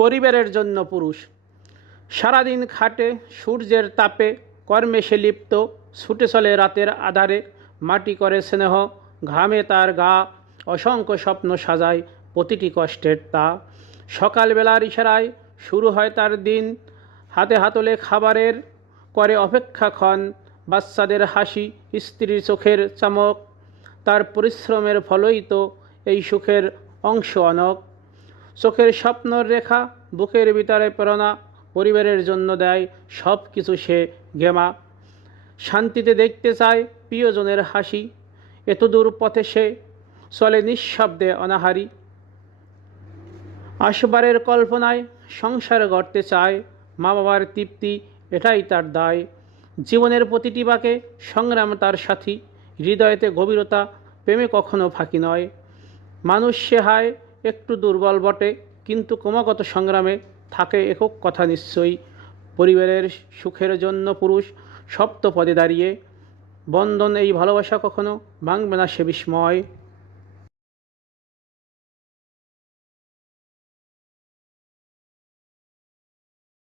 পরিবারের জন্য পুরুষ সারাদিন খাটে, সূর্যের তাপে কর্মে সে লিপ্ত, ছুটে চলে রাতের আধারে, মাটি করে স্নেহ, ঘামে তার গা, অসংখ্য স্বপ্ন সাজায় প্রতিটি কষ্টের তা। সকালবেলার ইশারায় শুরু হয় তার দিন, হাতে হাতলে খাবারের করে অপেক্ষাক্ষণ, বাচ্চাদের হাসি, স্ত্রীর চোখের চমক, তার পরিশ্রমের ফলই তো এই সুখের অংশ অনক। চোখের স্বপ্নর রেখা, বুকের ভিতরে প্রেরণা, পরিবারের জন্য দেয় সব কিছু সে গেমা। শান্তিতে দেখতে চায় প্রিয়জনের হাসি, এতদূর পথে সে চলে নিঃশব্দে অনাহারি। আসবারের কল্পনায় সংসার গড়তে চায়, মা বাবার তৃপ্তি এটাই তার দায়। জীবনের প্রতিটি বাঁকে সংগ্রাম তার সাথী, হৃদয়েতে গভীরতা, প্রেমে কখনো ফাঁকি নয়। মানুষ সে হায় একটু দুর্বল বটে, কিন্তু ক্রমাগত সংগ্রামে থাকে একক কথা নিশ্চয়ই। পরিবারের সুখের জন্য পুরুষ সপ্তপদে দাঁড়িয়ে, বন্ধন এই ভালোবাসা কখনো ভাঙবে না সে বিস্ময়।